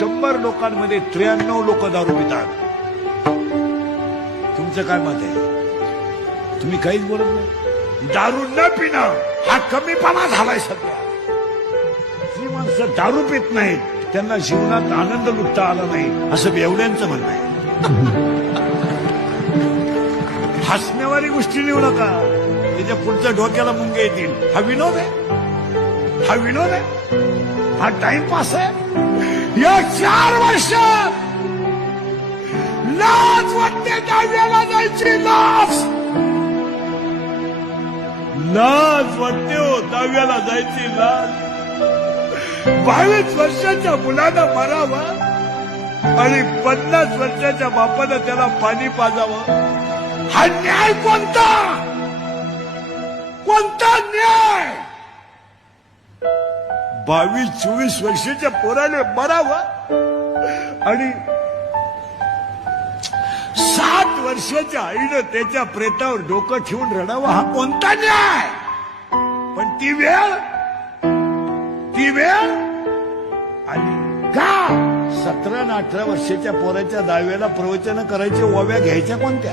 100 लोकांमध्ये 93 लोक दारू पितात. तुमचं काय मत आहे? तुम्ही काहीच बोलत नाही. दारू न पिणं हा कमीपणा झालाय सध्या. जी माणसं दारू पित नाहीत त्यांना जीवनात आनंद लुटता आला नाही असं बेवड्यांचं म्हणणं आहे. हसण्यावारी गोष्टी लिहू नका, त्याच्या पुढच्या डोक्याला मुंगे येतील. हा विनोद आहे? हा विनोद आहे? हा टाइमपास आहे? या 4 वर्षात लाज वाटते दहाव्याला जायची. लाज लाज वाटते हो दहाव्याला जायची. लाज. 22 वर्षाच्या मुलाला मारावं आणि 50 वर्षाच्या बापानं त्याला पाणी पाजावं. हा न्याय कोणता? कोणता न्याय? 22-24 वर्षाच्या पोराने मरावं आणि 7 वर्षाच्या आईनं त्याच्या प्रेतावर डोकं ठेवून रडावं. हा कोणता न्याय? पण ती वेळ आणि का 17 आणि 18 वर्षाच्या पोराच्या दाव्याला प्रवचन करायचे, ओव्या घ्यायच्या कोणत्या?